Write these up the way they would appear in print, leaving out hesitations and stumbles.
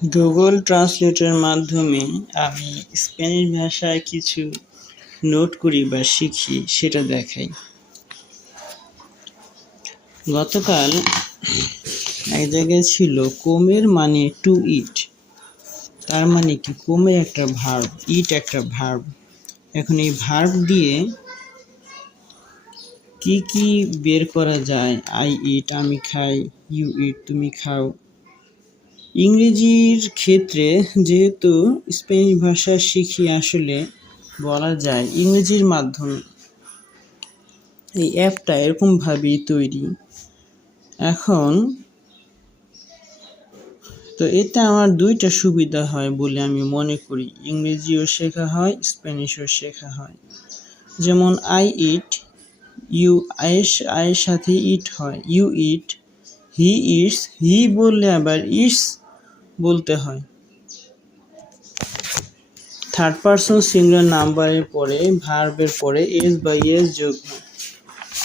Google ট্রান্সলেটরের মাধ্যমে আমি Spanish ভাষায় কিছু নোট করি বা শিখি সেটা দেখাই। গতকাল এক জায়গায় ছিল কোমের মানে টু ইট, তার মানে কি কোমের একটা ভার্ব, ইট একটা ভার্ব। এখন এই ভার্ব দিয়ে কি কি বের করা যায়? আই ইট আমি খাই, ইউ ইট তুমি খাও। ইংরেজির ক্ষেত্রে যেহেতু স্প্যানিশ ভাষা শিখি, আসলে বলা যায় ইংরেজির মাধ্যমে এই অ্যাপটা এরকমভাবেই তৈরি। এখন তো এতে আমার দুইটা সুবিধা হয় বলে আমি মনে করি, ইংরেজিও শেখা হয়, স্প্যানিশও শেখা হয়। যেমন আই ইট, ইউ আয়ের সাথে ইট হয়, ইউ ইট, হি ইটস, হি বললে আবার ইটস বলতে হয়। থার্ড পারসন সিঙ্গুলার নাম্বারের পরে ভার্বের পরে এস বা এস যোগ হয়।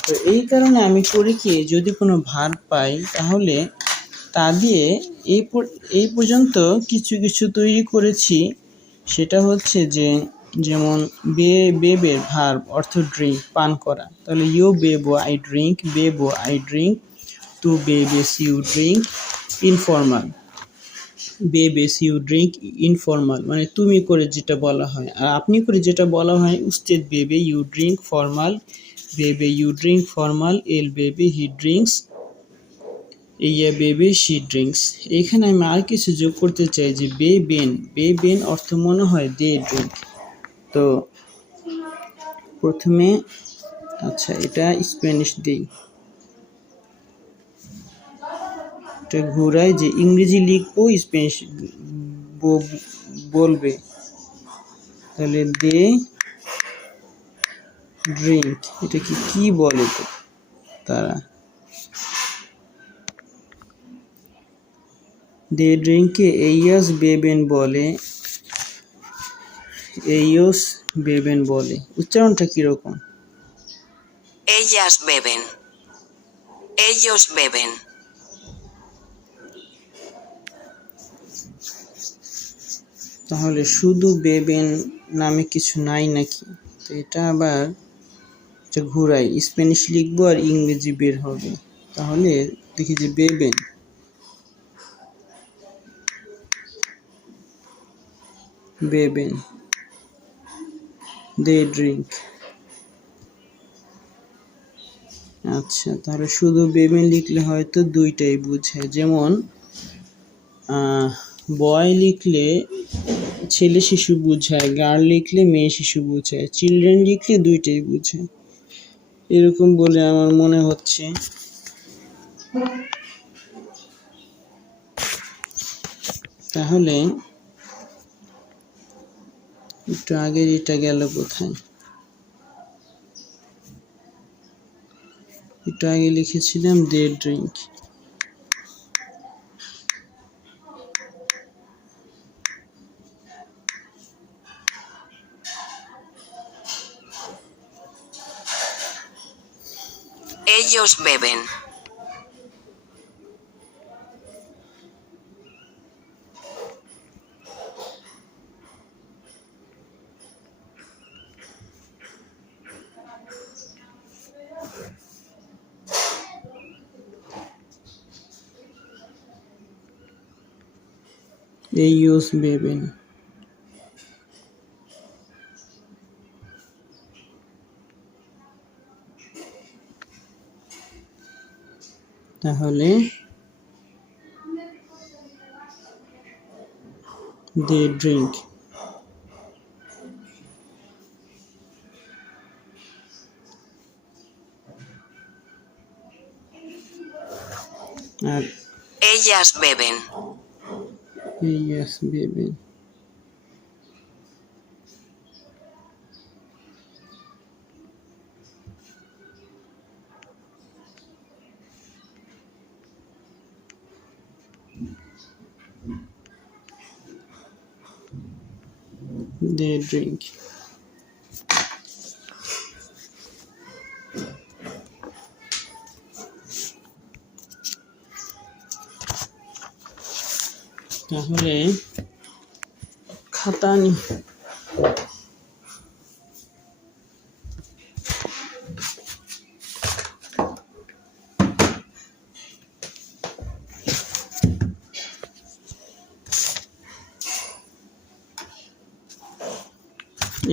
তো এই কারণে আমি করি কি, যদি কোনো ভার্ব পাই তাহলে তা দিয়ে এই পর্যন্ত কিছু কিছু তৈরি করেছি। সেটা হচ্ছে যে, যেমন বেবের ভার্ব অর্থ ড্রিঙ্ক, পান করা, তাহলে ইউ বেবো আই ড্রিঙ্ক, বেবো আই ড্রিঙ্ক, টু বেবেস ইউ ড্রিঙ্ক, ইনফর্মাল বেবেস ইউ ড্রিঙ্ক, ইনফর্মাল মানে তুমি করে যেটা বলা হয়, আর আপনি করে যেটা বলা হয় উস্তেদ বেবে ইউ ড্রিঙ্ক, ফর্মাল বেবে ইউ ড্রিঙ্ক ফর্মাল, এল বেবে হি ড্রিঙ্কস, ইয়া বেবে শি ড্রিঙ্কস। এখানে আমি আর কিছু যোগ করতে চাই যে বেবেন অর্থ মনে হয় দে ড্রিঙ্ক। তো প্রথমে আচ্ছা এটা স্প্যানিশ দিই, এটা ঘুরাই যে ইংরেজি লিখবো স্প্যানিশ বলবে, তাহলে দে ড্রিঙ্ক, এটা কি বলে তো তারা, দে ড্রিঙ্ককে এইয়াস বেবেন বলে, এইয়স বেবেন বলে। উচ্চারণটা কিরকম? ellas beben, ellos beben. তাহলে শুধু বেবেন নামে কিছু নাই নাকি? তো এটা আবার ঘুরাই, স্প্যানিশ লিখবো আর ইংরেজি বের হবে। তাহলে দেখি যে বেবেন, বেবেন, দে ড্রিঙ্ক। আচ্ছা তাহলে শুধু বেবেন লিখলে হয়তো দুইটাই বুঝায়, যেমন বয় লিখলে ছেলে শিশু বুঝায়, গার্ল লিখলে মেয়ে শিশু বুঝায়, চিলড্রেন লিখলে দুইটাই বুঝায়, এরকম বলে আমার মনে হচ্ছে। তাহলে একটু আগে এটা গেল কোথায়? একটু আগে লিখেছিলাম they drink. Ellos beben. Ellos beben. তাহলে they drink. আর Ellas beben. ellas beben. They drink. তাহলে খাতা নি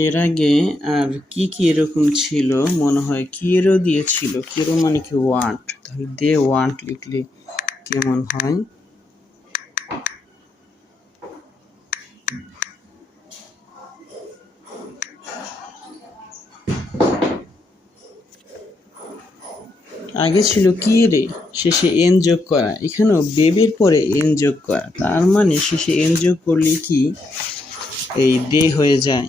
এর আগে আর কি কি এরকম ছিল মনে হয় কিরো দিয়েছিল কিরো মানে কি ওয়ান্ট তাহলে দে ওয়ান্ট লিখলে কেমন হয় আগে ছিল কি রে শেষে এন যোগ করা এখানেও বেবির পরে এন যোগ করা তার মানে শেষে এন যোগ করলে কি এই দে হয়ে যায়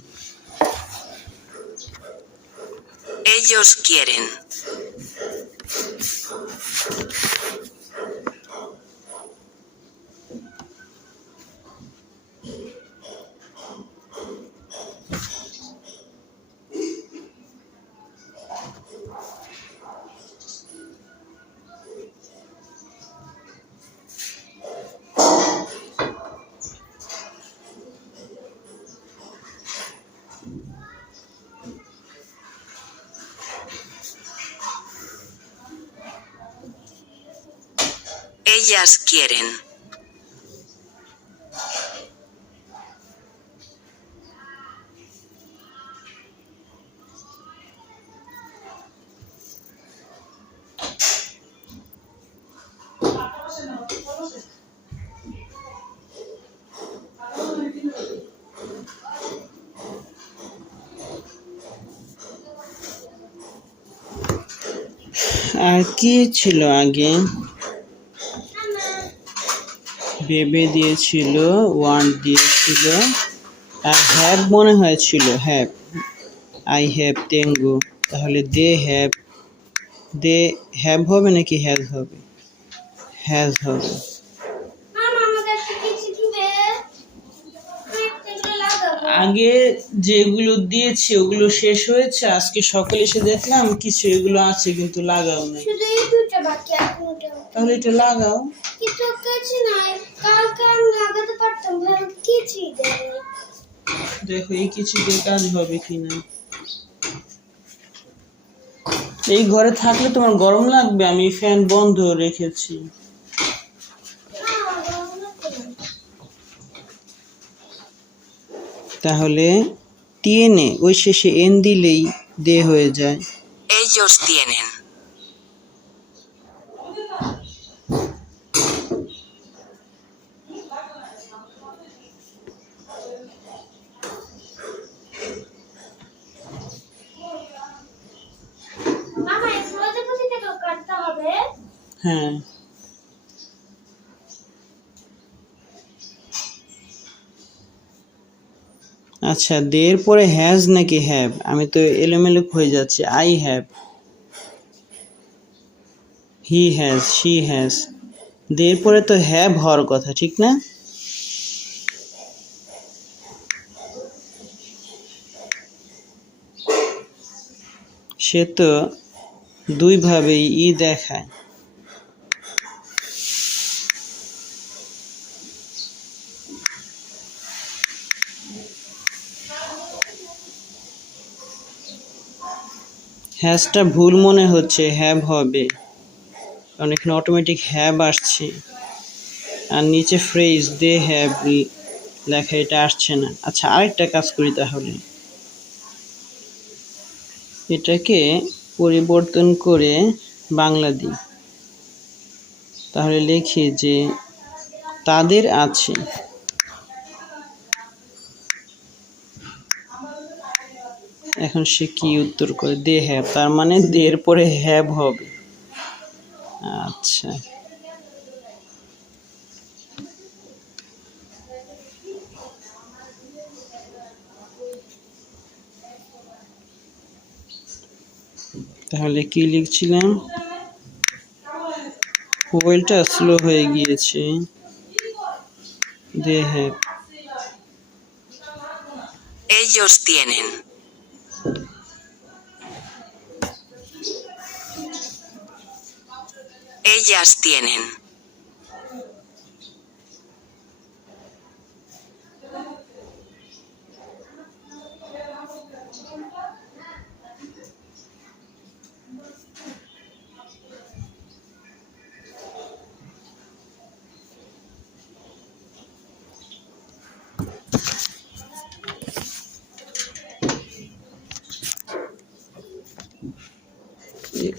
Ellos quieren. Ellas quieren. আর কি ছিল আগে বেবে দিয়েছিল ওয়ান্ট দিয়েছিল আর হ্যাভ মনে হয়েছিল হ্যাভ আই হ্যাভ টেঙ্গু তাহলে দে হ্যাভ হবে নাকি হ্যাজ হবে হ্যাজ হবে আগে যেগুলো দিয়েছি ওগুলো শেষ হয়েছে আজকে সকালে এসে দেখলাম কিছু এগুলো আছে কিন্তু লাগাও না শুধু এই দুটো বাকি এখন তাহলে এটা লাগাও কিন্তু কিছু নাই কালকে আমি লাগাতে পারতাম ভাই কিছুই দেয়নি দেখো এই কিছু দিয়ে কাজ হবে কিনা এই ঘরে থাকলে তোমার গরম লাগবে আমি ফ্যান বন্ধ রেখেছি তাহলে tiene ওই শেষে এন দিলেই দে হয়ে যায় Ellos tienen. মামা এগুলো থেকে থেকে কাটতে হবে হ্যাঁ আচ্ছা দের পরে হ্যাজ নাকি হ্যাভ আমি তো এলোমেলো হয়ে যাচ্ছে I have he has she has দের পরে তো হ্যাভ হওয়ার কথা ঠিক না সে তো দুইভাবেই দেখায় হ্যাজটা ভুল মনে হচ্ছে হ্যাভ হবে কারণ এখানে অটোমেটিক হ্যাভ আসছে আর নিচে ফ্রেজ দে হ্যাভ লেখা এটা আসছে না আচ্ছা আরেকটা কাজ করি তাহলে এটাকে পরিবর্তন করে বাংলা দিই তাহলে লিখি যে তাদের আছে এখন সে কি উত্তর করে দে হ্যাভ তার মানে দের পরে হ্যাভ হবে আচ্ছা তাহলে কি লিখছিলাম মোবাইলটা স্লো হয়ে গিয়েছে they have Ellos tienen. Ellas tienen.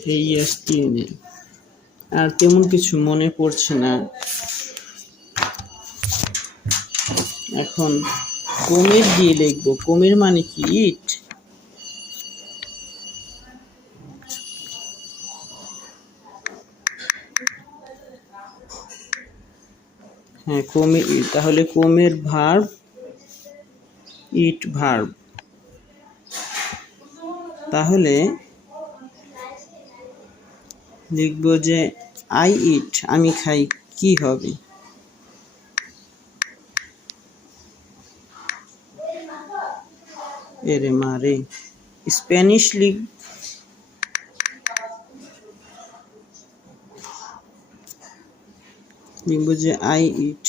ellos tienen। আর তেমন কিছু মনে পড়ছে না। এখন comer দিয়ে লিখবো। comer মানে কি ইট। হ্যাঁ comer eat, তাহলে comer ভার্ব, eat ভার্ব। তাহলে লিখবো যে I eat আমি খাই কি হবে? এরে মারে স্প্যানিশ লিখবো যে I eat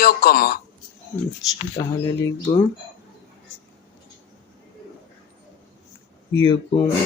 Yo como. আচ্ছা তাহলে লিখবো yo como